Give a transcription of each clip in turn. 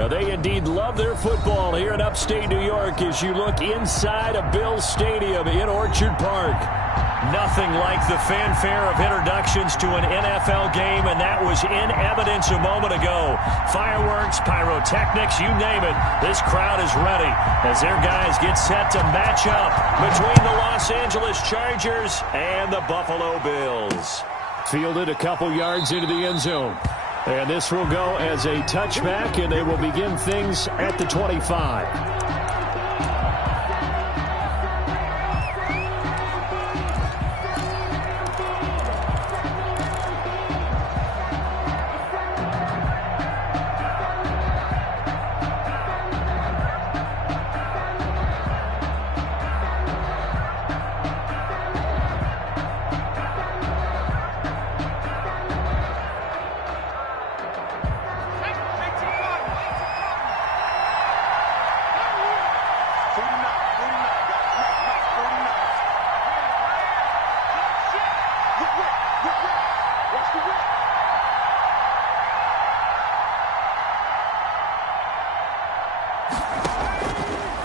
Now, they indeed love their football here in upstate New York as you look inside of Bills Stadium in Orchard Park. Nothing like the fanfare of introductions to an NFL game, and that was in evidence a moment ago. Fireworks, pyrotechnics, you name it. This crowd is ready as their guys get set to match up between the Los Angeles Chargers and the Buffalo Bills. Fielded a couple yards into the end zone. And this will go as a touchback, and they will begin things at the 25.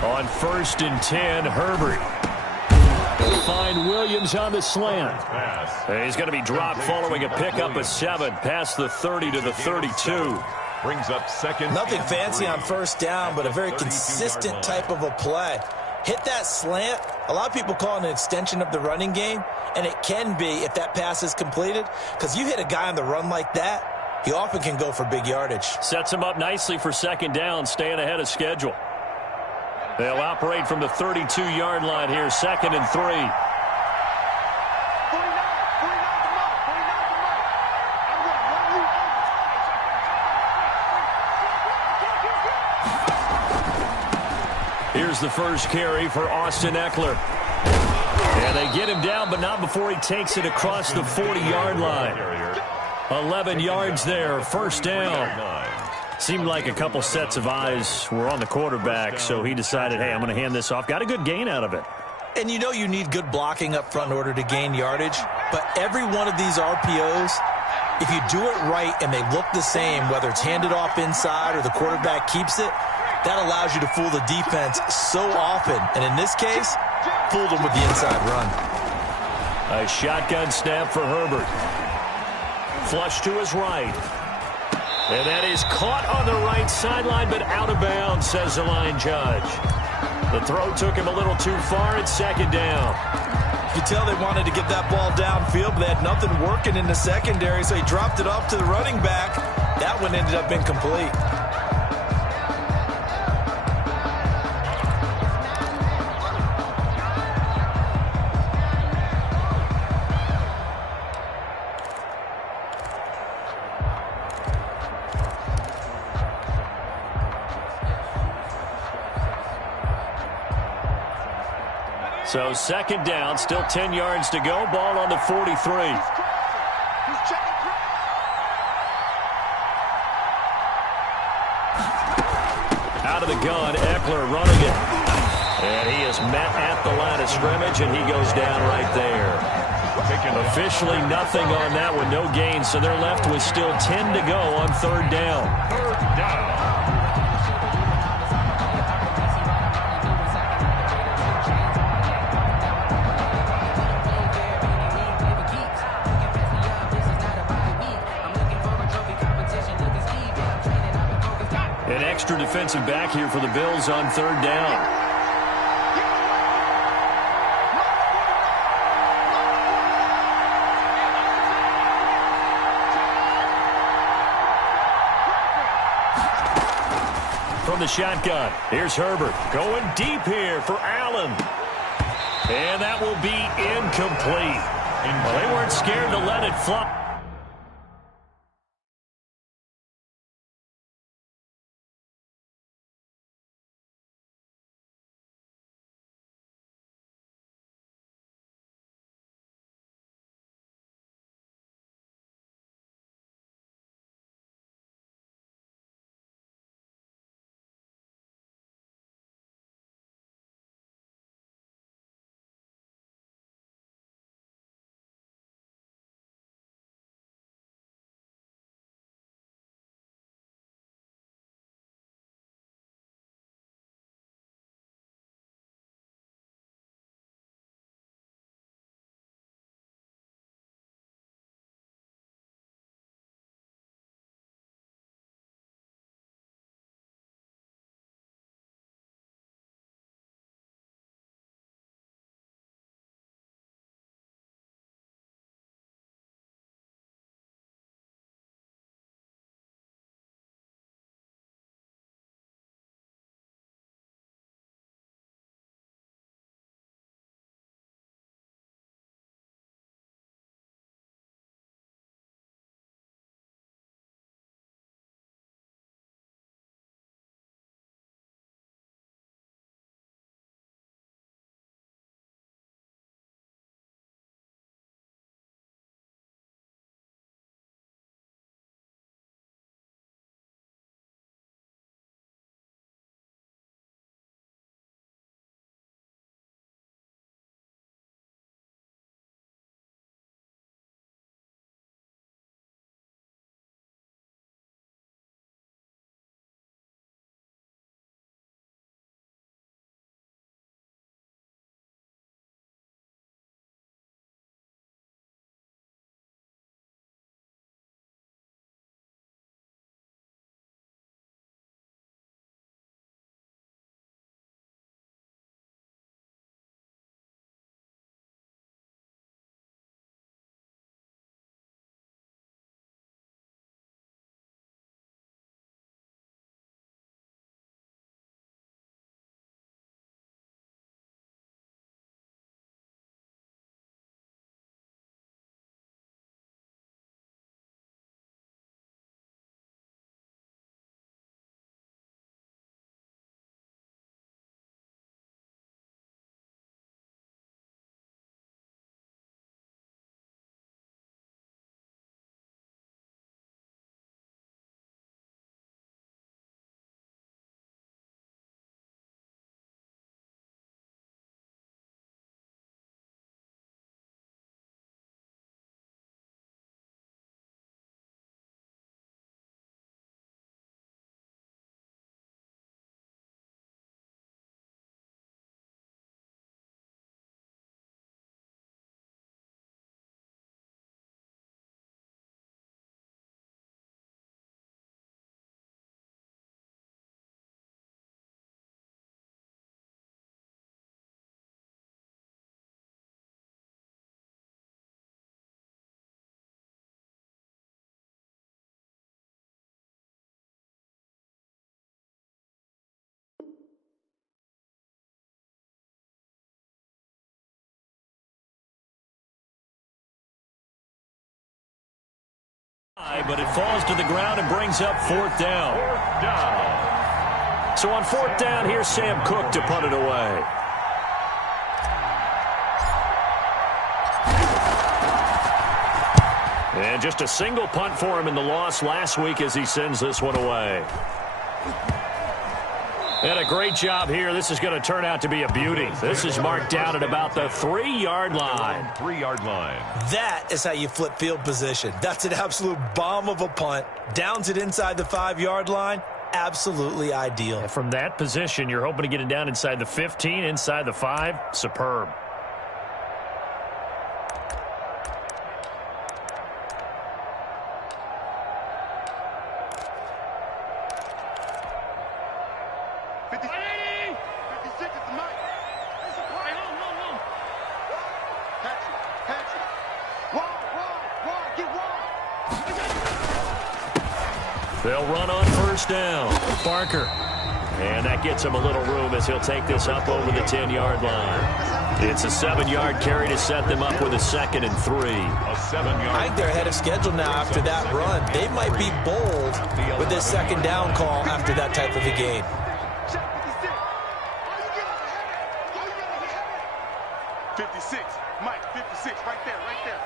On 1st and 10, Herbert. They'll find Williams on the slant. He's going to be dropped following a pickup of 7 past the 30 to the 32. Brings up second. Nothing fancy on first down, but a very consistent type of a play. Hit that slant. A lot of people call it an extension of the running game, and it can be if that pass is completed, because you hit a guy on the run like that, he often can go for big yardage. Sets him up nicely for second down, staying ahead of schedule. They'll operate from the 32-yard line here, 2nd and 3. Here's the first carry for Austin Ekeler. And they get him down, but not before he takes it across the 40-yard line. 11 yards there, first down. Seemed like a couple sets of eyes were on the quarterback, so he decided, hey, I'm going to hand this off. Got a good gain out of it. And you know you need good blocking up front in order to gain yardage, but every one of these RPOs, if you do it right and they look the same, whether it's handed off inside or the quarterback keeps it, that allows you to fool the defense so often. And in this case, fooled them with the inside run. A shotgun snap for Herbert. Flush to his right. And that is caught on the right sideline, but out of bounds, says the line judge. The throw took him a little too far. It's second down. You could tell they wanted to get that ball downfield, but they had nothing working in the secondary, so he dropped it off to the running back. That one ended up incomplete. So second down, still 10 yards to go. Ball on the 43. Out of the gun, Ekeler running it. And he is met at the line of scrimmage, and he goes down right there. Officially nothing on that one, no gain, so they're left with still 10 to go on third down. Third down. An extra defensive back here for the Bills on third down. From the shotgun, here's Herbert going deep here for Allen. And that will be incomplete. Well, they weren't scared to let it fly. But it falls to the ground and brings up fourth down. Fourth down. So on fourth down, here's Sam Cook to punt it away. And just a single punt for him in the loss last week as he sends this one away. And a great job here. This is going to turn out to be a beauty. This is marked down at about the 3-yard line. 3-yard line. That is how you flip field position. That's an absolute bomb of a punt. Downs it inside the 5-yard line. Absolutely ideal. And from that position, you're hoping to get it down inside the 15, inside the 5. Superb. They'll run on first down. Barker. And that gets him a little room as he'll take this up over the 10-yard line. It's a 7-yard carry to set them up with a 2nd and 3. A 7-yard. I think they're ahead of schedule now after that run. They might be bold with this 2nd down call after that type of a game. 56. Mike, 56. Right there.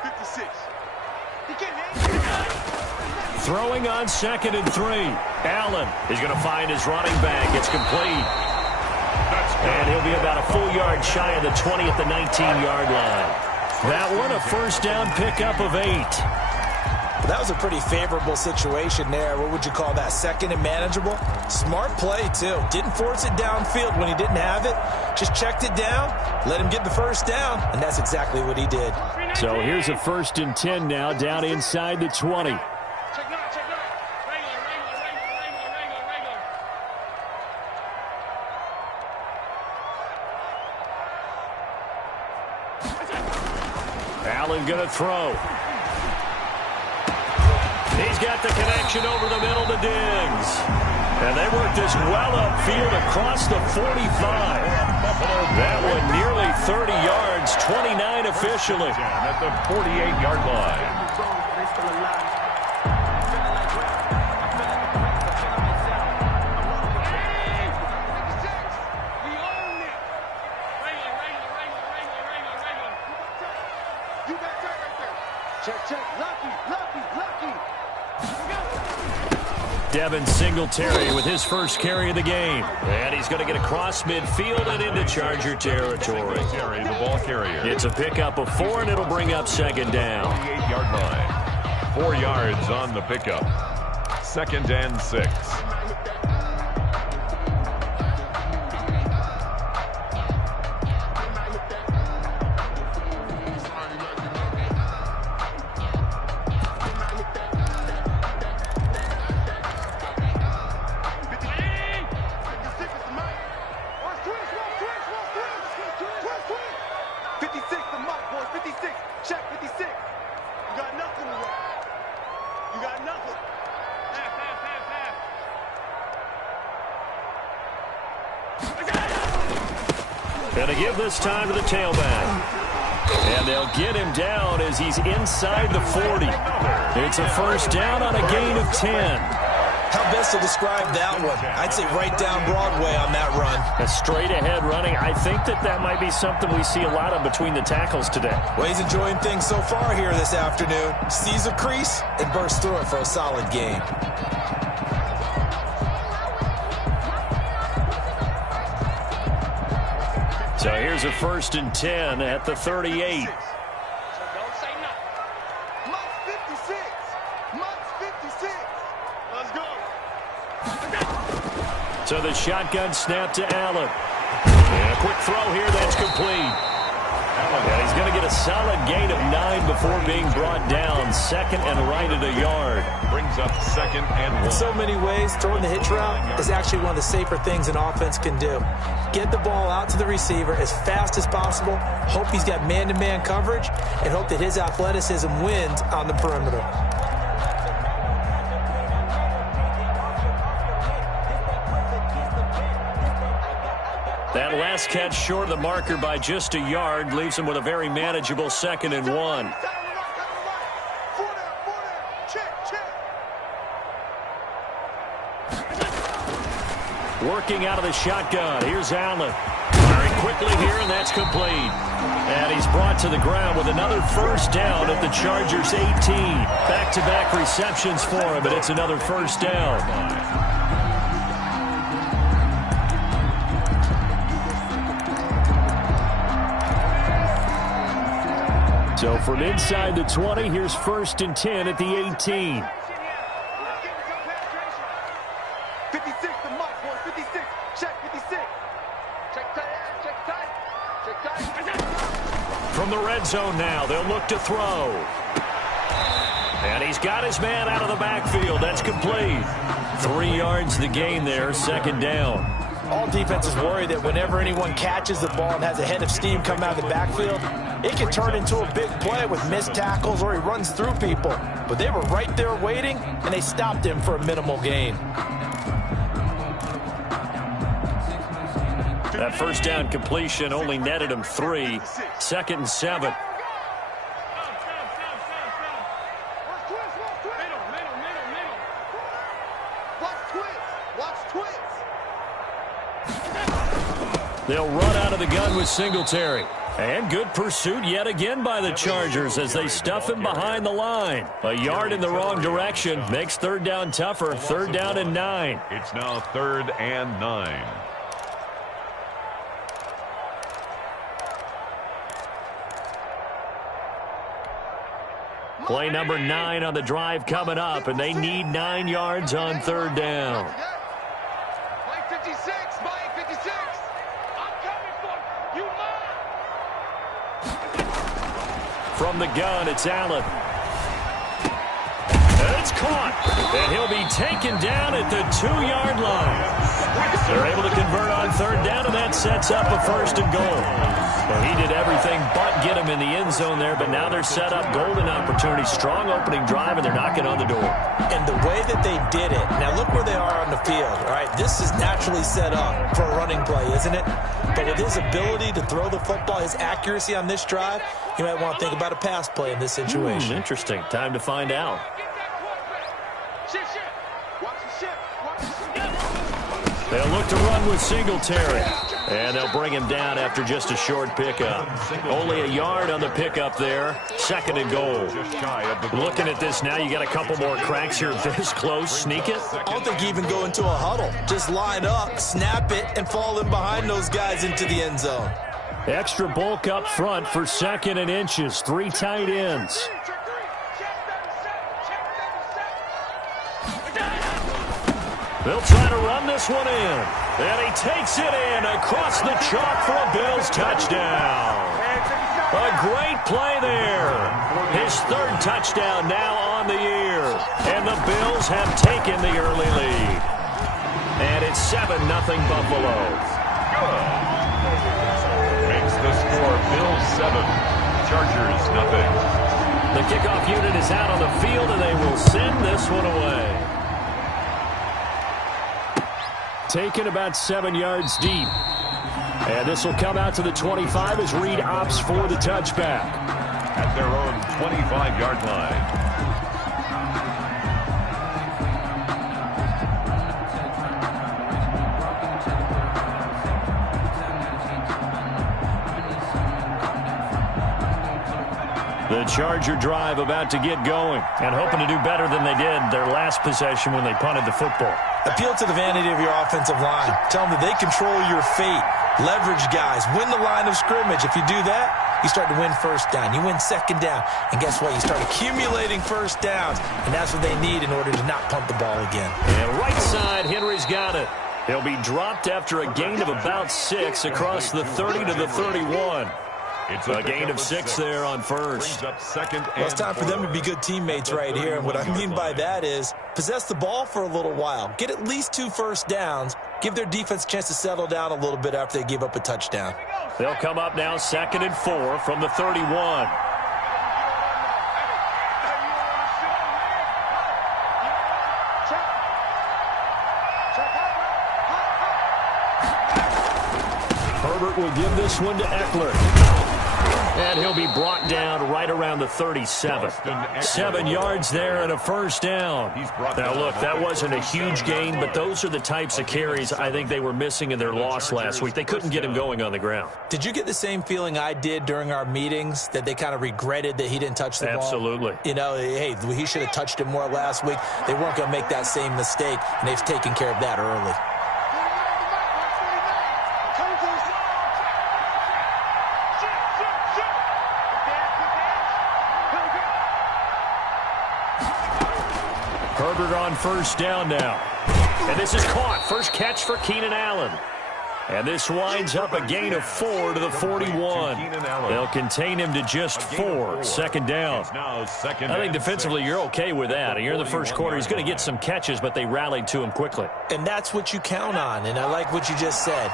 56. He can't Throwing on 2nd and 3. Allen is going to find his running back. It's complete. And he'll be about a full yard shy of the 20 at the 19-yard line. That one, a first down pickup of 8. That was a pretty favorable situation there. What would you call that? 2nd and manageable? Smart play, too. Didn't force it downfield when he didn't have it. Just checked it down, let him get the first down, and that's exactly what he did. So here's a 1st and 10 now down inside the 20. Allen going to throw. He's got the connection over the middle to Diggs. And they work this well upfield across the 45. That one nearly 30 yards, 29 officially. At the 48-yard line. Devin Singletary with his first carry of the game. And he's going to get across midfield and into Charger territory. The ball carrier. It's a pickup of 4, and it'll bring up 2nd down. 48-yard line. 4 yards on the pickup. 2nd and 6. Going to give this time to the tailback. And they'll get him down as he's inside the 40. It's a first down on a gain of 10. How best to describe that one? I'd say right down Broadway on that run. A straight-ahead running. I think that might be something we see a lot of between the tackles today. Well, he's enjoying things so far here this afternoon. Sees a crease and bursts through it for a solid gain. So here's a 1st and 10 at the 38. So the shotgun snap to Allen. And a quick throw here that's complete. And he's going to get a solid gain of 9 before being brought down. 2nd and right at a yard. Brings up 2nd and 1. In so many ways, throwing the hitch route is actually one of the safer things an offense can do. Get the ball out to the receiver as fast as possible, hope he's got man-to-man coverage, and hope that his athleticism wins on the perimeter. That last catch short of the marker by just a yard leaves him with a very manageable 2nd and 1. Check. Working out of the shotgun. Here's Allen. Firing quickly here, and that's complete. And he's brought to the ground with another first down at the Chargers' 18. Back-to-back receptions for him, but it's another first down. So from inside the 20, here's 1st and 10 at the 18. 56, the mark, boy. 56. Check 56. Check tight, check tight. Check tight. From the red zone now, they'll look to throw. And he's got his man out of the backfield. That's complete. 3 yards the gain there, 2nd down. All defenses worry that whenever anyone catches the ball and has a head of steam come out of the backfield, it can turn into a big play with missed tackles or he runs through people. But they were right there waiting, and they stopped him for a minimal gain. That first down completion only netted him 3. 2nd and 7. They'll run out of the gun with Singletary. And good pursuit yet again by the Chargers as they stuff him behind the line. A yard in the wrong direction makes 3rd down tougher. 3rd down and 9. It's now 3rd and 9. Play number 9 on the drive coming up, and they need 9 yards on 3rd down. Mike 56, Mike 56. I'm coming for you, Mike. From the gun, it's Allen. And it's caught. And he'll be taken down at the 2-yard line. They're able to convert on 3rd down, and that sets up a 1st and goal. Well, he did everything but get him in the end zone there, but now they're set up golden opportunity. Strong opening drive, and they're knocking on the door. And the way that they did it, now look where they are on the field, all right? This is naturally set up for a running play, isn't it? But with his ability to throw the football, his accuracy on this drive, you might want to think about a pass play in this situation. Interesting. Time to find out. They'll look to run with Singletary. And they'll bring him down after just a short pickup. Only a yard on the pickup there. 2nd and goal. Looking at this now, you got a couple more cracks here this close. Sneak it? I don't think you even go into a huddle. Just line up, snap it, and fall in behind those guys into the end zone. Extra bulk up front for 2nd and inches. 3 tight ends. They'll try to run this one in. And he takes it in across the chalk for a Bills touchdown. A great play there. His 3rd touchdown now on the year. And the Bills have taken the early lead. And it's 7-0 Buffalo. Good. Makes the score Bills 7, Chargers nothing. The kickoff unit is out on the field, and they will send this one away. Taken about 7 yards deep. And this will come out to the 25 as Reed opts for the touchback. At their own 25-yard line. The Charger drive about to get going and hoping to do better than they did their last possession when they punted the football. Appeal to the vanity of your offensive line. Tell them that they control your fate. Leverage guys. Win the line of scrimmage. If you do that, you start to win 1st down. You win 2nd down. And guess what? You start accumulating 1st downs. And that's what they need in order to not punt the ball again. And right side, Henry's got it. He'll be dropped after a gain of about 6 across the 30 to the 31. It's a gain of 6 there on 1st. Well, it's time for them to be good teammates right here. And what I mean by that is possess the ball for a little while. Get at least 2 first downs. Give their defense a chance to settle down a little bit after they give up a touchdown. They'll come up now 2nd and 4 from the 31. Herbert will give this one to Eckler. And he'll be brought down right around the 37. 7 yards there and a first down. Now, look, that wasn't a huge gain, but those are the types of carries I think they were missing in their loss last week. They couldn't get him going on the ground. Did you get the same feeling I did during our meetings, that they kind of regretted that he didn't touch the ball? Absolutely. You know, hey, he should have touched it more last week. They weren't going to make that same mistake, and they've taken care of that early. Herbert on first down now. And this is caught. First catch for Keenan Allen. And this winds up a gain of 4 to the 41. They'll contain him to just 4. Second down. I think defensively you're okay with that. You're in the first quarter. He's going to get some catches, but they rallied to him quickly. And that's what you count on. And I like what you just said.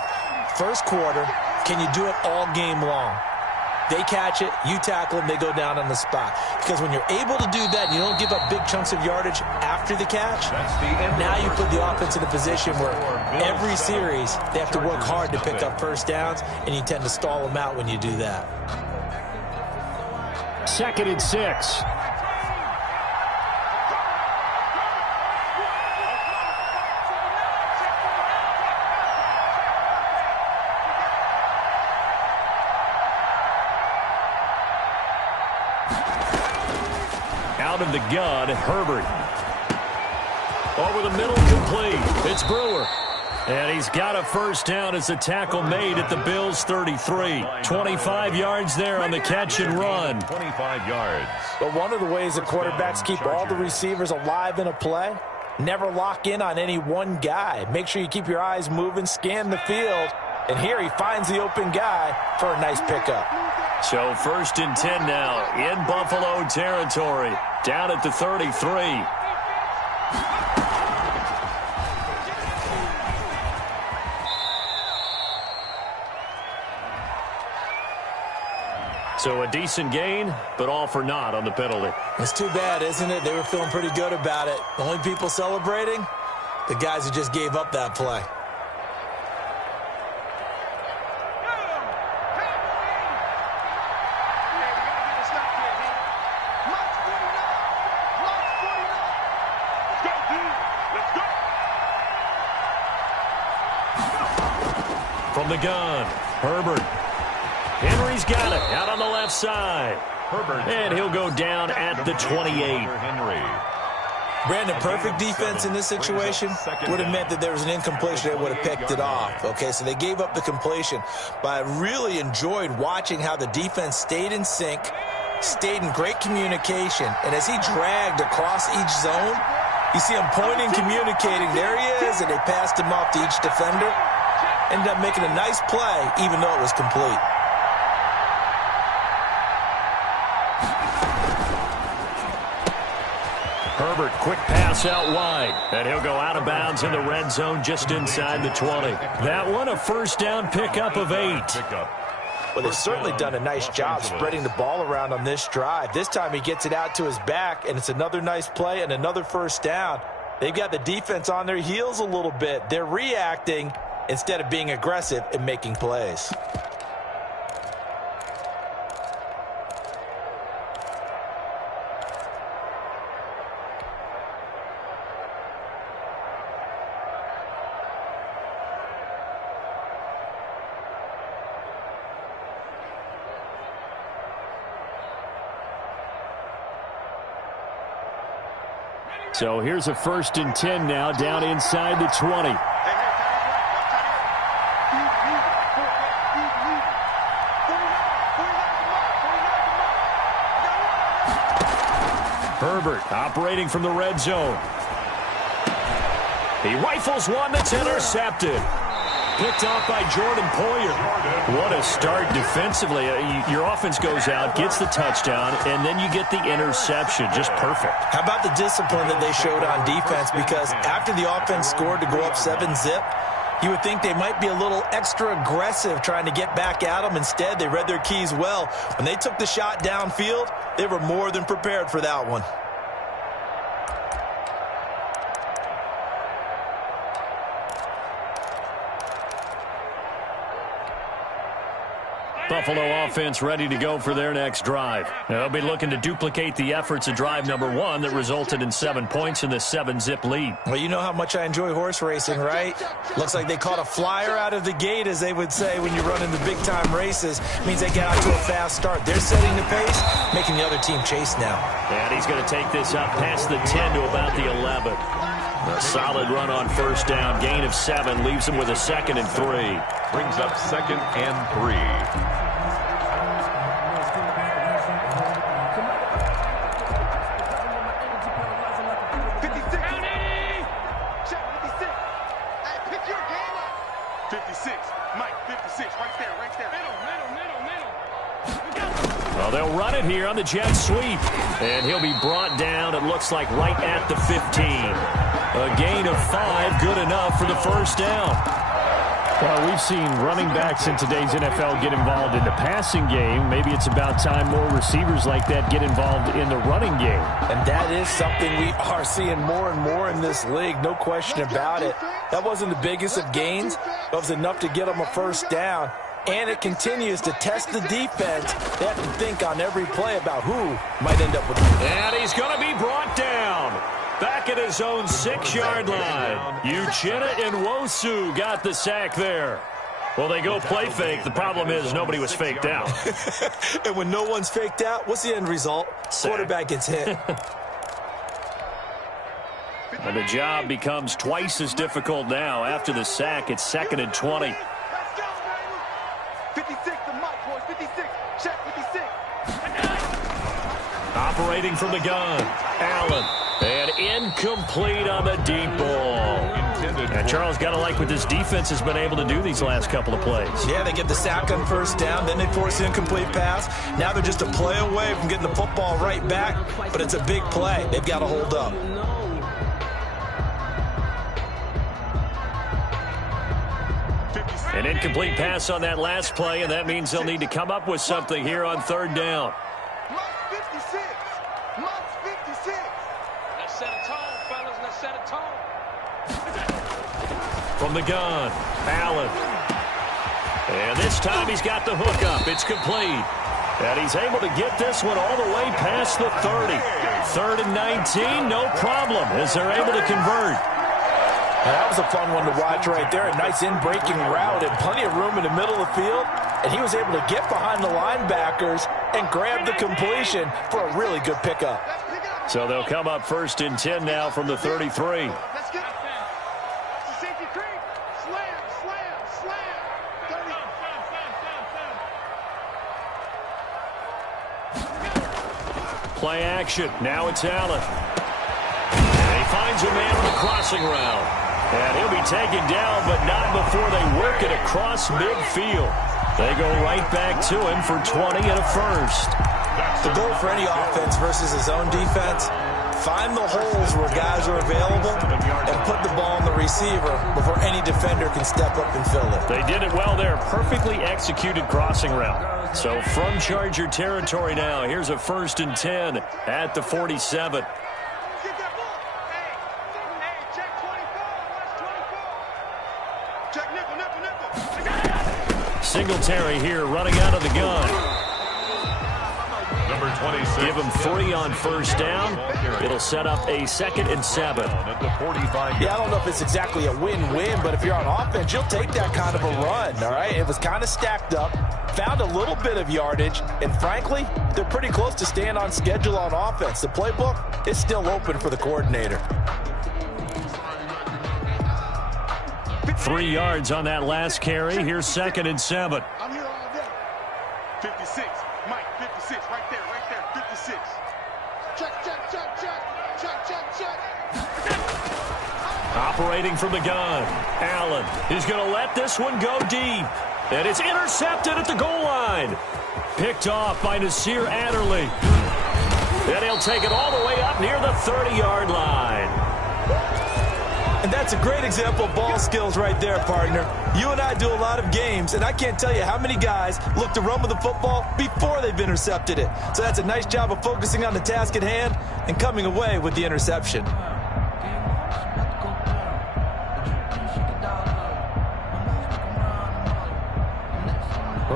First quarter, can you do it all game long? They catch it, you tackle them, they go down on the spot. Because when you're able to do that, you don't give up big chunks of yardage after the catch. Now you put the offense in a position where every series they have to work hard to pick up first downs, and you tend to stall them out when you do that. 2nd and 6. Out of the gun, Herbert. Over the middle, complete. It's Brewer. And he's got a first down as the tackle made at the Bills' 33. 25 yards there on the catch and run. 25 yards. But one of the ways that quarterbacks keep all the receivers alive in a play, never lock in on any one guy. Make sure you keep your eyes moving, scan the field. And here he finds the open guy for a nice pickup. So 1st and 10 now in Buffalo territory. Down at the 33. So a decent gain, but all for naught on the penalty. It's too bad, isn't it? They were feeling pretty good about it. The only people celebrating, the guys who just gave up that play. From the gun, Herbert. Henry's got it out on the left side. Herbert. And he'll go down at the 28. Henry. Brandon, perfect defense in this situation would have meant that there was an incompletion. They would have picked it off. Okay, so they gave up the completion. But I really enjoyed watching how the defense stayed in sync, stayed in great communication. And as he dragged across each zone, you see him pointing, communicating. There he is, and they passed him off to each defender. Ended up making a nice play, even though it was complete. Herbert, quick pass out wide. And he'll go out of bounds in the red zone just inside the 20. That one, a first down pickup of 8. Well, they've certainly done a nice job spreading the ball around on this drive. This time he gets it out to his back, and it's another nice play and another first down. They've got the defense on their heels a little bit. They're reacting instead of being aggressive and making plays. So here's a 1st and 10 now down inside the 20. Herbert operating from the red zone. He rifles one that's intercepted. Picked off by Jordan Poyer. What a start defensively. Your offense goes out, gets the touchdown, and then you get the interception. Just perfect. How about the discipline that they showed on defense? Because after the offense scored to go up 7-zip, you would think they might be a little extra aggressive trying to get back at them. Instead, they read their keys well. When they took the shot downfield, they were more than prepared for that one. Buffalo offense ready to go for their next drive. They'll be looking to duplicate the efforts of drive number 1 that resulted in 7 points in the 7-zip lead. Well, you know how much I enjoy horse racing, right? Looks like they caught a flyer out of the gate, as they would say when you run in the big-time races. Means they get out to a fast start. They're setting the pace, making the other team chase now. And he's going to take this up past the 10 to about the 11. A solid run on first down. Gain of 7 leaves him with a 2nd and 3. Brings up 2nd and 3. Well, they'll run it here on the jet sweep. And he'll be brought down, it looks like, right at the 15. A gain of 5, good enough for the first down. Well, we've seen running backs in today's NFL get involved in the passing game. Maybe it's about time more receivers like that get involved in the running game. And that is something we are seeing more and more in this league, no question about it. That wasn't the biggest of gains, but it was enough to get them a first down. And it continues to test the defense. They have to think on every play about who might end up with it. And he's going to be brought down. Back at his own 6-yard line. Uchenna Nwosu got the sack there. Well, they go play fake. The problem is nobody was faked out. And when no one's faked out, what's the end result? Sack. Quarterback gets hit. And the job becomes twice as difficult now. After the sack, it's 2nd and 20. 56, the mic, boys. 56. Check 56. Operating from the gun. Allen. And incomplete on the deep ball. And Charles, got to like what this defense has been able to do these last couple of plays. Yeah, they get the sack on first down, then they force an incomplete pass. Now they're just a play away from getting the football right back, but it's a big play. They've got to hold up. An incomplete pass on that last play, and that means they'll need to come up with something here on 3rd down. Must 56. Must 56. Let's set a tone, fellas. Let's set a tone. From the gun, Allen. And this time he's got the hook up. It's complete. And he's able to get this one all the way past the 30. 3rd and 19, no problem, as they're able to convert. That was a fun one to watch right there. A nice in-breaking route and plenty of room in the middle of the field. And he was able to get behind the linebackers and grab the completion for a really good pickup. So they'll come up 1st and 10 now from the 33. Let's get it. Safety creep. Slam, slam, slam. 30. Play action. Now it's Allen. And he finds a man on the crossing route. And he'll be taken down, but not before they work it across midfield. They go right back to him for 20 and a first. The goal for any offense versus his own defense, find the holes where guys are available and put the ball on the receiver before any defender can step up and fill it. They did it well there. Perfectly executed crossing route. So from Charger territory now, here's a 1st and 10 at the 47. Singletary here running out of the gun. Number 26. Give him 3 on first down. It'll set up a 2nd and 7. At the 45. Yeah, I don't know if it's exactly a win-win, but if you're on offense, you'll take that kind of a run, all right? It was kind of stacked up, found a little bit of yardage, and frankly, they're pretty close to staying on schedule on offense. The playbook is still open for the coordinator. 3 yards on that last carry. Here's 2nd and 7. I'm here all day. 56. Mike, 56. Right there, 56. Check, check, check, check. Check, check, check. Operating from the gun. Allen is going to let this one go deep. And it's intercepted at the goal line. Picked off by Nasir Adderley. And he'll take it all the way up near the 30-yard line. And that's a great example of ball skills right there, partner. You and I do a lot of games, and I can't tell you how many guys look to run with the football before they've intercepted it. So that's a nice job of focusing on the task at hand and coming away with the interception.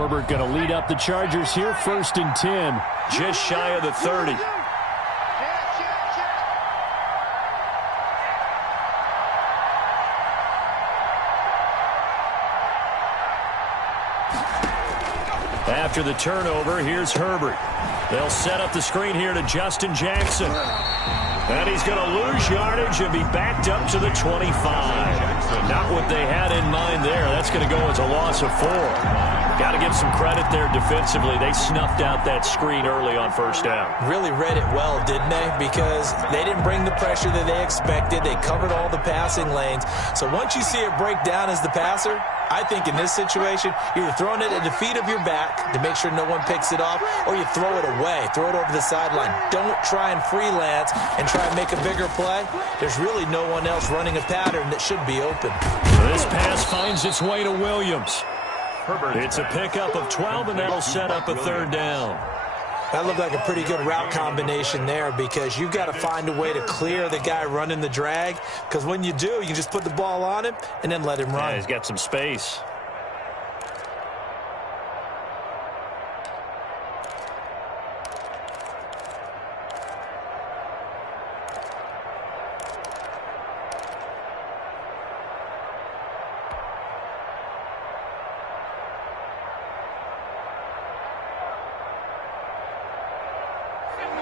Herbert going to lead up the Chargers here, 1st and 10. Just shy of the 30. After the turnover, here's Herbert. They'll set up the screen here to Justin Jackson. And he's going to lose yardage and be backed up to the 25. Not what they had in mind there. That's going to go as a loss of 4. Got to give some credit there defensively. They snuffed out that screen early on 1st down. Really read it well, didn't they? Because they didn't bring the pressure that they expected. They covered all the passing lanes. So once you see it break down as the passer, I think in this situation, you're either throwing it at the feet of your back to make sure no one picks it off, or you throw it away, throw it over the sideline. Don't try and freelance and try and make a bigger play. There's really no one else running a pattern that should be open. This pass finds its way to Williams. It's a pickup of 12, and that'll set up a 3rd down. That looked like a pretty good route combination there, because you've got to find a way to clear the guy running the drag, because when you do, you can just put the ball on him and then let him run. Yeah, he's got some space.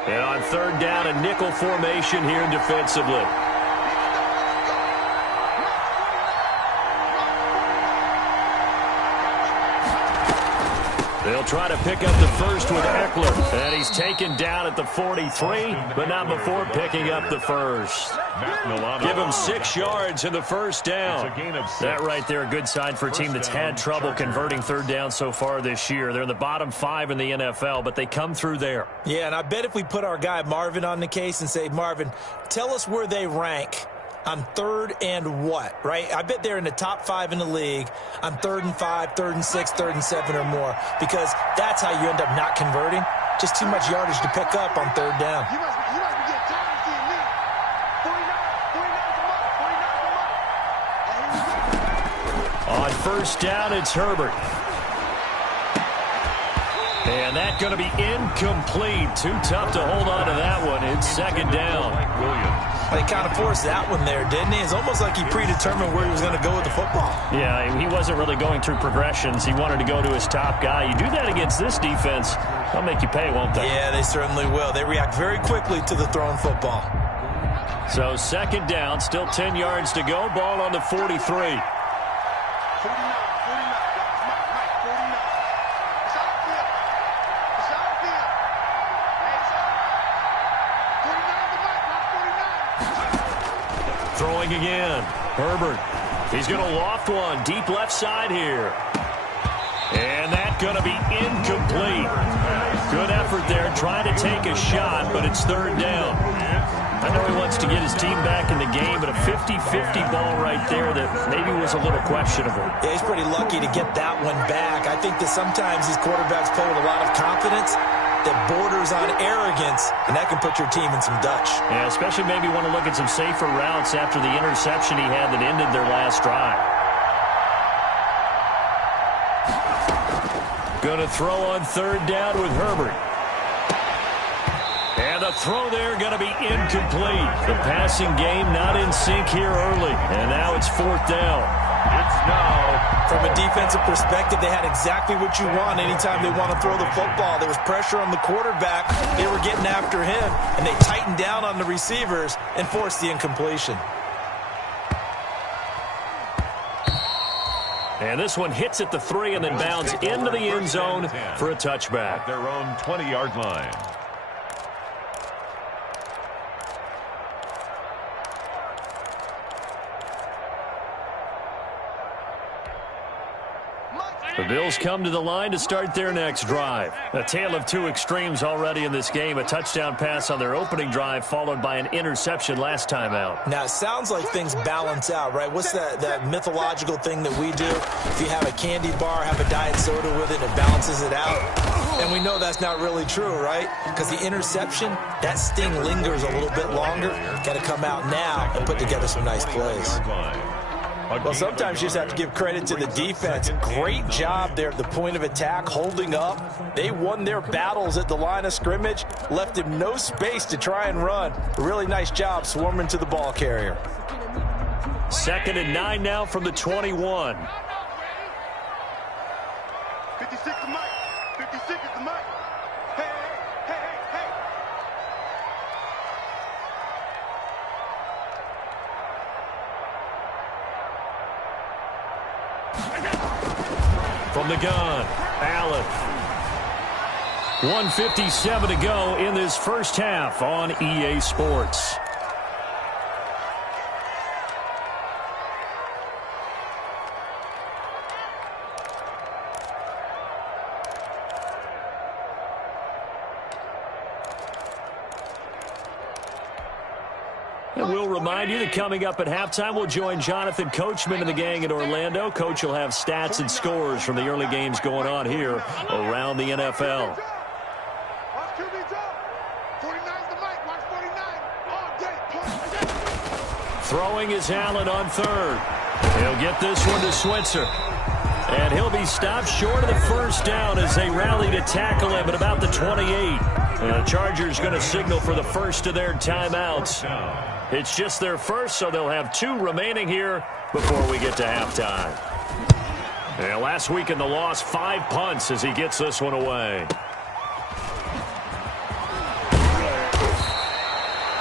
And on 3rd down, a nickel formation here defensively. They'll try to pick up the 1st with Eckler. And he's taken down at the 43, but not before picking up the 1st. Give him 6 yards in the 1st down. That right there, a good sign for a team that's had trouble converting 3rd down so far this year. They're in the bottom 5 in the NFL, but they come through there. Yeah, and I bet if we put our guy Marvin on the case and say, Marvin, tell us where they rank on 3rd and what, right? I bet they're in the top 5 in the league on 3rd and 5, 3rd and 6, 3rd and 7 or more, because that's how you end up not converting. Just too much yardage to pick up on 3rd down. You must be getting tired of seeing me. 49 come on. On 1st down, it's Herbert. And that's going to be incomplete. Too tough to hold on to that one. It's 2nd down. They kind of forced that one there, didn't he? It's almost like he predetermined where he was going to go with the football. Yeah, he wasn't really going through progressions. He wanted to go to his top guy. You do that against this defense, they'll make you pay, won't they? Yeah, they certainly will. They react very quickly to the thrown football. So 2nd down, still 10 yards to go. Ball on the 43. 49, guys. Mike, 49. It's out of field. It's out of field. Hey, it's out. 49 to Mike, not 49. Throwing again. Herbert. He's going to loft one. Deep left side here. And that's going to be incomplete. Good effort there. Trying to take a shot, but it's 3rd down. I know he wants to get his team back in the game, but a 50-50 ball right there that maybe was a little questionable. Yeah, he's pretty lucky to get that one back. I think that sometimes these quarterbacks play with a lot of confidence that borders on arrogance, and that can put your team in some Dutch. Yeah, especially maybe want to look at some safer routes after the interception he had that ended their last drive. Going to throw on 3rd down with Herbert. And the throw there going to be incomplete. The passing game not in sync here early. And now it's 4th down. It's now. From a defensive perspective, they had exactly what you want anytime they want to throw the football. There was pressure on the quarterback. They were getting after him, and they tightened down on the receivers and forced the incompletion. And this one hits at the 3 and then bounds into the end zone for a touchback. At their own 20-yard line. The Bills come to the line to start their next drive. A tale of two extremes already in this game. A touchdown pass on their opening drive followed by an interception last time out. Now, it sounds like things balance out, right? What's that mythological thing that we do? If you have a candy bar, have a diet soda with it, it balances it out. And we know that's not really true, right? Because the interception, that sting lingers a little bit longer. Got to come out now and put together some nice plays. Well, sometimes you just have to give credit to the defense. Great job there at the point of attack, holding up. They won their battles at the line of scrimmage, left him no space to try and run. A really nice job swarming to the ball carrier. 2nd and 9 now from the 21. 56 to Mike. 56 is the Mike. Hey, hey, hey, hey. From the gun, Allen. 1:57 to go in this first half on EA Sports. And we'll remind you that coming up at halftime, we'll join Jonathan Coachman and the gang in Orlando. Coach will have stats and scores from the early games going on here around the NFL. Throwing is Allen on 3rd. He'll get this one to Switzer. And he'll be stopped short of the first down as they rally to tackle him at about the 28. And the Chargers going to signal for the first of their timeouts. It's just their first, so they'll have 2 remaining here before we get to halftime. And last week in the loss, 5 punts as he gets this one away.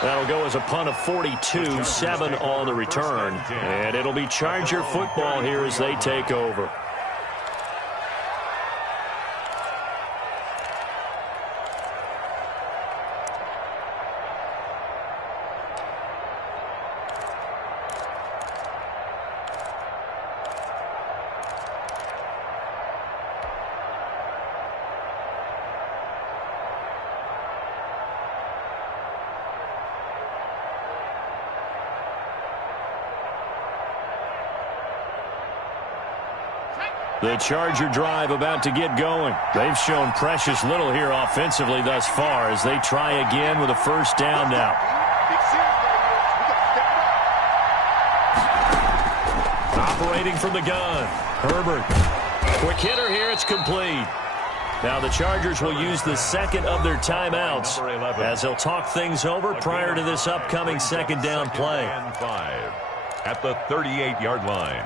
That'll go as a punt of 42, 7 on the return. And it'll be Charger football here as they take over. The Charger drive about to get going. They've shown precious little here offensively thus far as they try again with a first down now. Operating from the gun, Herbert. Quick hitter here, it's complete. Now the Chargers will use the second of their timeouts as they'll talk things over prior to this upcoming second down play. At the 38-yard line.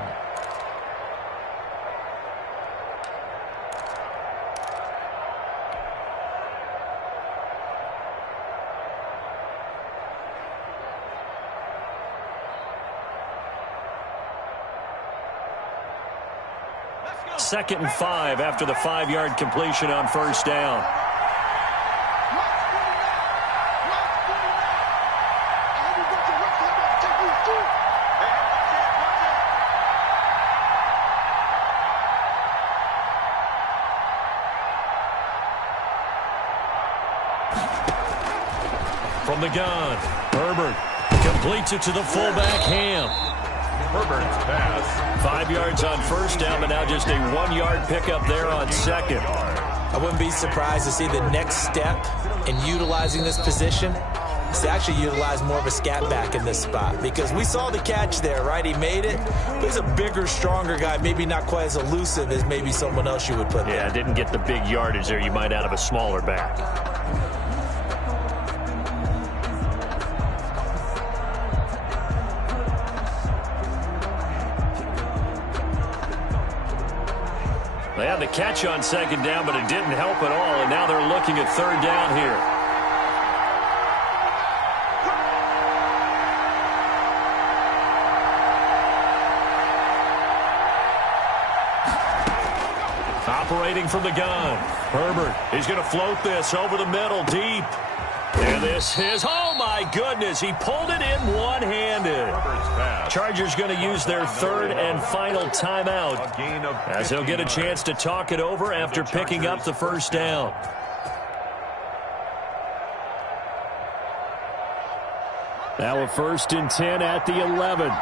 Second and 5 after the 5-yard completion on first down. From the gun, Herbert completes it to the fullback, Ham. Herbert's pass. 5 yards on first down, but now just a 1-yard pickup there on second. I wouldn't be surprised to see the next step in utilizing this position is to actually utilize more of a scat back in this spot, because we saw the catch there, right? He made it, but he's a bigger, stronger guy, maybe not quite as elusive as maybe someone else you would put there. Yeah, didn't get the big yardage there you might out of a smaller back. They had the catch on second down, but it didn't help at all, and now they're looking at third down here. Operating from the gun, Herbert. He's going to float this over the middle, deep. And this is, oh my goodness, he pulled it in one-handed. Chargers going to use their third and final timeout as they'll get a chance to talk it over after picking up the first down. Now a 1st and 10 at the 11.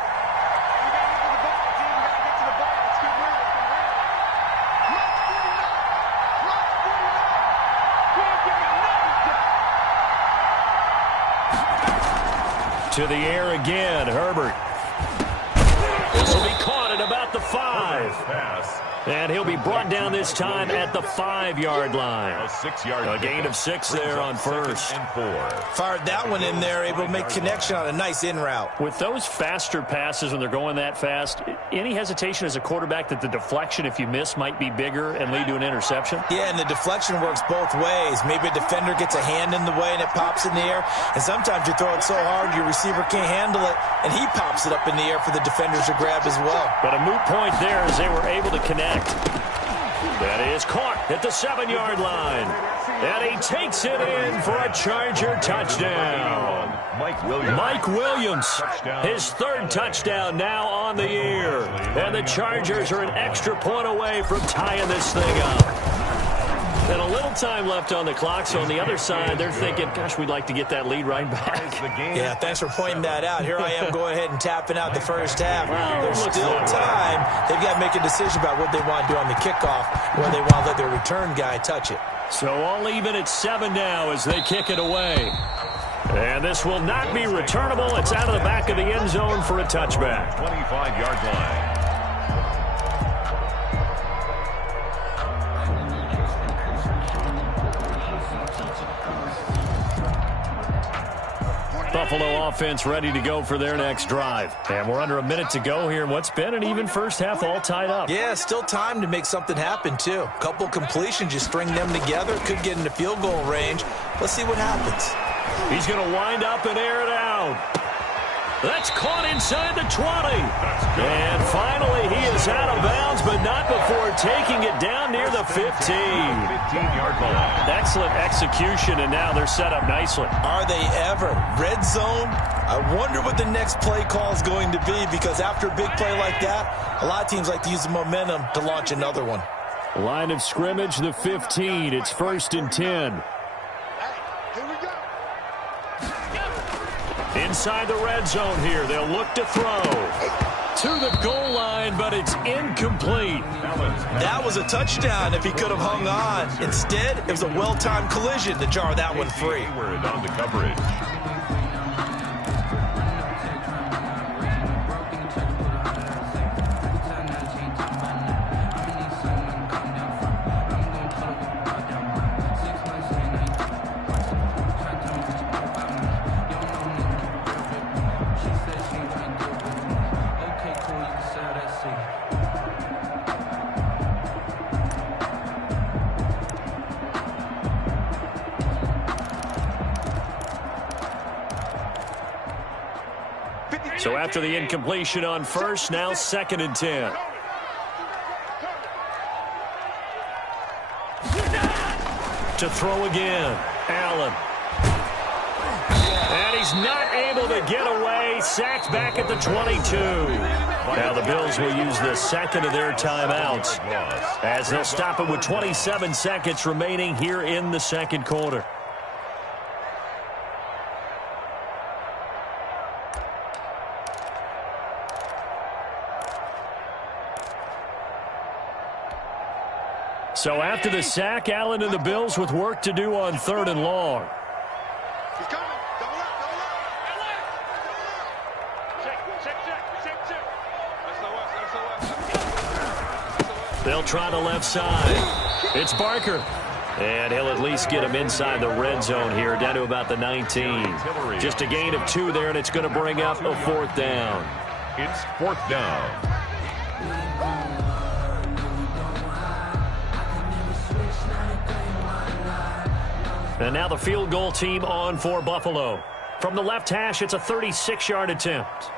To the air again, Herbert. This will be caught at about the 5. Pass. And he'll be brought down this time at the 5-yard line. A 6-yard A gain of 6 there on first. And 4. Fired that one in there, able to make connection on a nice in route. With those faster passes when they're going that fast, any hesitation as a quarterback that the deflection, if you miss, might be bigger and lead to an interception? Yeah, and the deflection works both ways. Maybe a defender gets a hand in the way and it pops in the air. And sometimes you throw it so hard your receiver can't handle it, and he pops it up in the air for the defenders to grab as well. But a moot point there as they were able to connect. That is caught at the 7-yard line. And he takes it in for a Charger touchdown. Mike Williams. Mike Williams, Touchdown. his 3rd touchdown now on the year. And the Chargers are an extra point away from tying this thing up. And a little time left on the clock, so on the other side, they're thinking, gosh, we'd like to get that lead right back. Yeah, thanks for pointing that out. Here I am going ahead and tapping out the first half. Well, There's looks still that way. time. They've got to make a decision about what they want to do on the kickoff, whether they want to let their return guy touch it. So all even at 7 now as they kick it away. And this will not be returnable. It's out of the back of the end zone for a touchback. 25-yard line. Buffalo offense ready to go for their next drive. And we're under a minute to go here in what's been an even first half all tied up. Yeah, still time to make something happen, too. A couple completions, you string them together, could get into field goal range. Let's see what happens. He's going to wind up and air it out. That's caught inside the 20. And finally, he is out of bounds, but not before taking it down near the 15. 15-yard line. Excellent execution, and now they're set up nicely. Are they ever? Red zone? I wonder what the next play call is going to be, because after a big play like that, a lot of teams like to use the momentum to launch another one. Line of scrimmage, the 15. It's 1st and 10. Here we go. Inside the red zone here. They'll look to throw. To the goal line, but it's incomplete. That was a touchdown if he could have hung on. Instead, it was a well-timed collision to jar that one free. Hayward on the coverage. So after the incompletion on first, now 2nd and 10. To throw again, Allen. And he's not able to get away. Sacked back at the 22. Now the Bills will use the 2nd of their timeouts as they'll stop it with 27 seconds remaining here in the 2nd quarter. So after the sack, Allen and the Bills with work to do on 3rd and long. He's coming. Double up, double up. Check. That's They'll try the left side. It's Barker. And he'll at least get him inside the red zone here, down to about the 19. Just a gain of 2 there, and it's going to bring up a 4th down. It's 4th down. And now the field goal team on for Buffalo. From the left hash, it's a 36-yard attempt.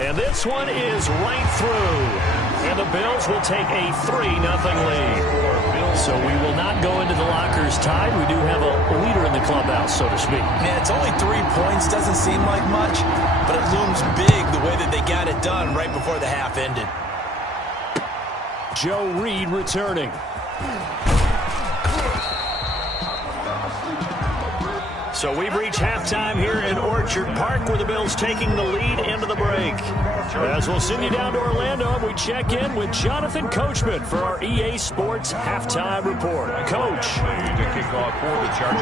And this one is right through. And the Bills will take a 3-0 lead. So we will not go into the lockers tied. We do have a leader in the clubhouse, so to speak. Man, it's only 3 points. Doesn't seem like much, but it looms big the way that they got it done right before the half ended. Joe Reed returning. So we've reached halftime here in Orchard Park, where the Bills taking the lead into the break. As we'll send you down to Orlando, we check in with Jonathan Coachman for our EA Sports Halftime Report. Coach. To kick off for the Chargers.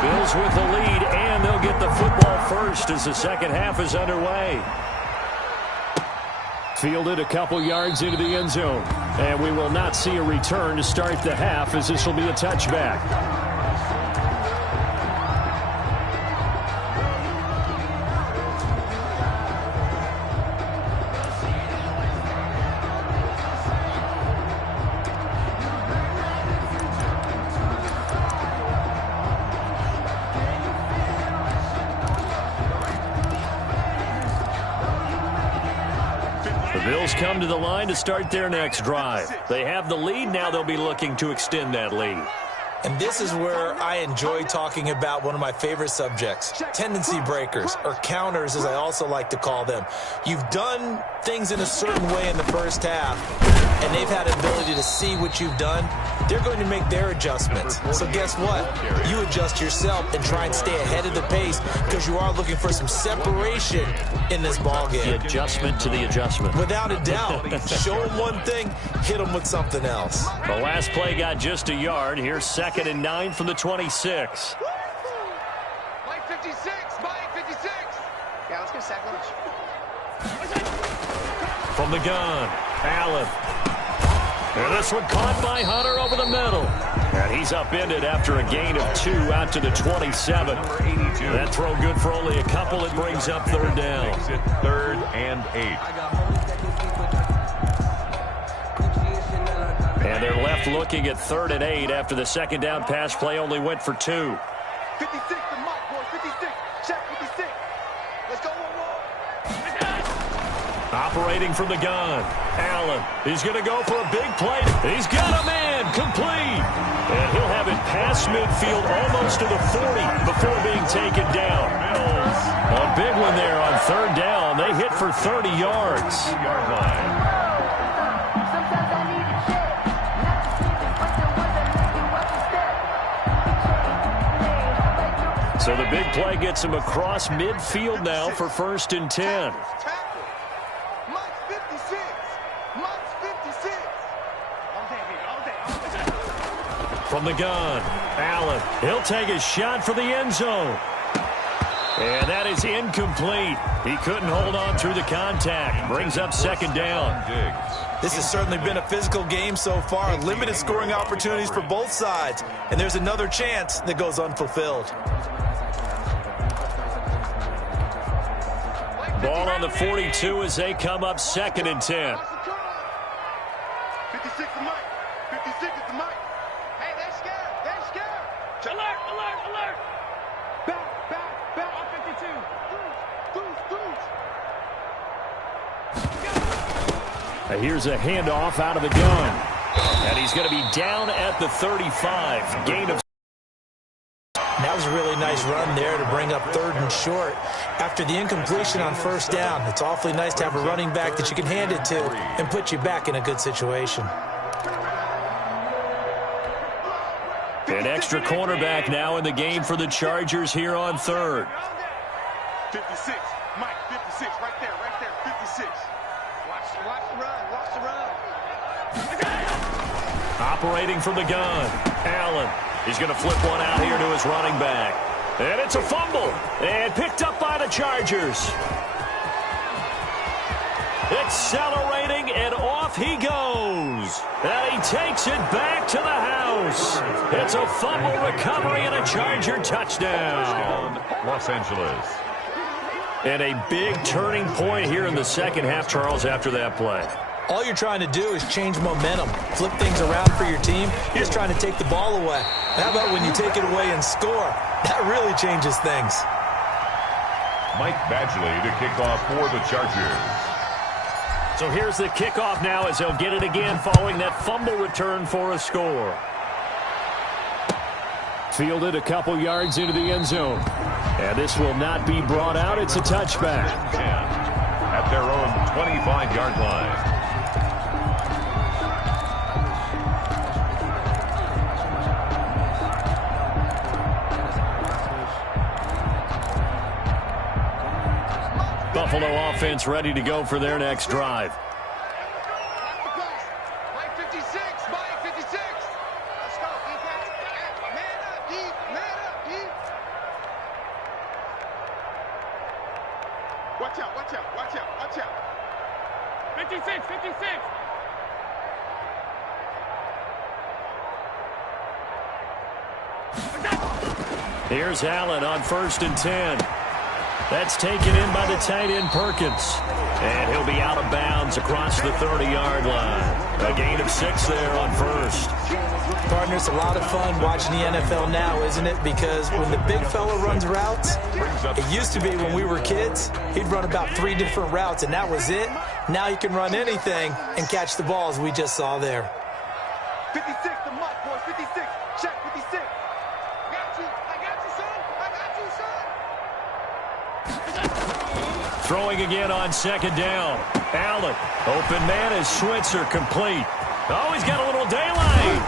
Bills with the lead, and they'll get the football first as the second half is underway. Fielded a couple yards into the end zone. And we will not see a return to start the half, as this will be a touchback. Bills come to the line to start their next drive. They have the lead. Now they'll be looking to extend that lead. And this is where I enjoy talking about one of my favorite subjects, tendency breakers, or counters as I also like to call them. You've done things in a certain way in the first half, and they've had an ability to see what you've done. They're going to make their adjustments. So guess what? You adjust yourself and try and stay ahead of the pace, because you are looking for some separation in this ballgame. The adjustment to the adjustment. Without a doubt. Show them one thing, hit them with something else. The last play got just a yard. Here's 2nd and 9 from the 26. Mike 56, Mike 56. Yeah, let's go sack lunch. From the gun, Allen. And this one caught by Hunter over the middle. And he's upended after a gain of 2 out to the 27. That throw good for only a couple. It brings up 3rd down. Makes it 3rd and 8. And they're left looking at 3rd and 8 after the second down pass play only went for 2. 56 to Mike, boy, 56. Check 56. Let's go, Operating from the gun, Allen. He's going to go for a big play. He's got a man complete. And he'll have it past midfield almost to the 40 before being taken down. A big one there on 3rd down. They hit for 30 yards. Yard line. So the big play gets him across midfield now for 1st and 10. Mike's 56. Mike's 56. From the gun, Allen. He'll take a shot for the end zone. And that is incomplete. He couldn't hold on through the contact. Brings up 2nd down. This has certainly been a physical game so far. Limited scoring opportunities for both sides. And there's another chance that goes unfulfilled. Ball on the 42 as they come up 2nd and 10. 56 to Mike. 56 is to Mike. Hey, they're scared. They're scared. Alert, alert, alert. Back, back, back. On 52. Here's a handoff out of the gun. And he's going to be down at the 35. Gain of. That was a really nice run there to bring up 3rd and short. After the incompletion on 1st down, it's awfully nice to have a running back that you can hand it to and put you back in a good situation. An extra cornerback now in the game for the Chargers here on 3rd. 56. Mike, 56. Right there, 56. Watch the run. Watch the run. Operating from the gun, Allen. He's going to flip one out here to his running back. And it's a fumble. And picked up by the Chargers. Accelerating, and off he goes. And he takes it back to the house. It's a fumble recovery and a Charger touchdown. Los Angeles. And a big turning point here in the second half, Charles, after that play. All you're trying to do is change momentum, flip things around for your team. You're just trying to take the ball away. How about when you take it away and score? That really changes things. Mike Badgley to kick off for the Chargers. So here's the kickoff now as they'll get it again following that fumble return for a score. Fielded a couple yards into the end zone. And this will not be brought out. It's a touchback. 10 at their own 25-yard line. Buffalo offense ready to go for their next drive. Mike 56, Mike 56. Let's go, defense. Man up, D. Man up, D. Watch out, watch out, watch out, watch out. 56, 56. Here's Allen on 1st and 10. That's taken in by the tight end Perkins. And he'll be out of bounds across the 30-yard line. A gain of 6 there on 1st. Partner, it's a lot of fun watching the NFL now, isn't it? Because when the big fella runs routes, it used to be when we were kids, he'd run about 3 different routes, and that was it. Now you can run anything and catch the ball, as we just saw there. 56, the mutt, boys. 56. Check, 56. Got you. I got you, son. I got you, son. Throwing again on 2nd down. Allen. Open man is Switzer, complete. Oh, he's got a little daylight.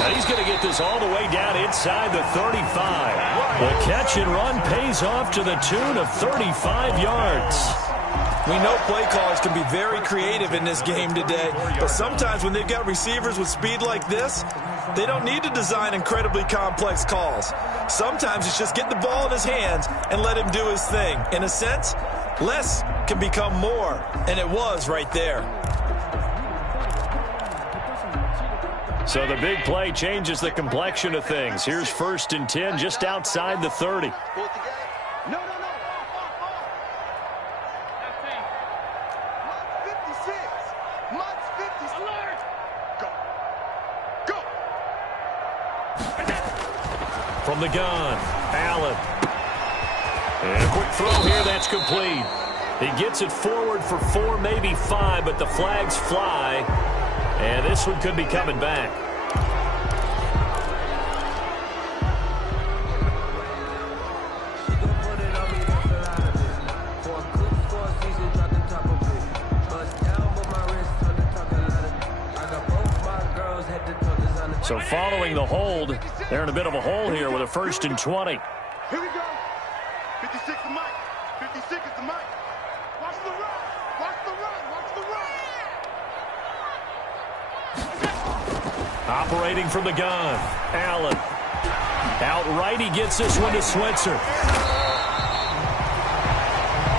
And he's going to get this all the way down inside the 35. The catch and run pays off to the tune of 35 yards. We know play callers can be very creative in this game today, but sometimes when they've got receivers with speed like this, they don't need to design incredibly complex calls. Sometimes it's just get the ball in his hands and let him do his thing. In a sense, less can become more, and it was right there. So the big play changes the complexion of things. Here's 1st and 10 just outside the 30. Pull it together. No, no, no. Mutt's 56. Mutt's 56. Alert! Go. Go. From the gun, Allen. And a quick throw here, that's complete. He gets it forward for 4, maybe 5, but the flags fly. And this one could be coming back. So following the hold, they're in a bit of a hole here with a 1st and 20. Here we go. 56 is Mike. 56 is the Mike. Watch the run. Watch the run. Watch the run. Operating from the gun, Allen. Outright, he gets this one to Switzer.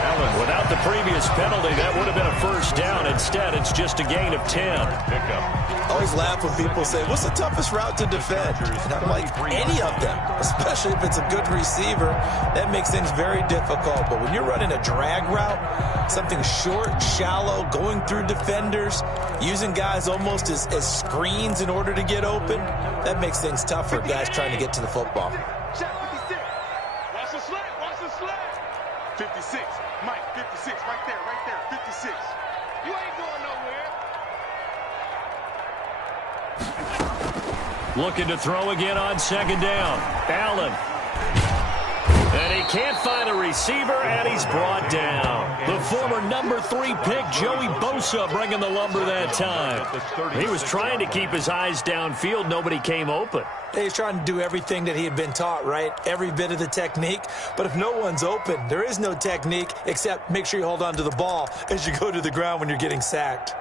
Allen, without the previous penalty, that would have been a 1st down. Instead, it's just a gain of 10. I always laugh when people say, what's the toughest route to defend? And I'm like, any of them, especially if it's a good receiver. That makes things very difficult. But when you're running a drag route, something short, shallow, going through defenders, using guys almost as screens in order to get open, that makes things tough for guys trying to get to the football. Check 56. Watch the slant. Watch the slant. 56. Mike, 56. Right there. 56. You ain't going nowhere. Looking to throw again on 2nd down. Allen. And he can't find a receiver, and he's brought down. The former number 3 pick, Joey Bosa, bringing the lumber that time. He was trying to keep his eyes downfield. Nobody came open. He's trying to do everything that he had been taught, right? Every bit of the technique. But if no one's open, there is no technique except make sure you hold on to the ball as you go to the ground when you're getting sacked.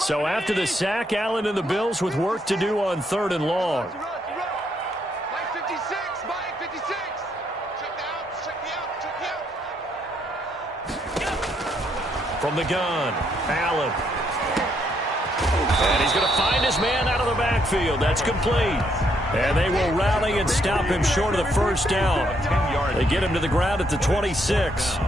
So after the sack, Allen and the Bills with work to do on 3rd and long. Mike 56. Mike 56. Check the outs. Check the outs. Check the outs. From the gun, Allen. And he's going to find his man out of the backfield. That's complete. And they will rally and stop him short of the 1st down. They get him to the ground at the 26.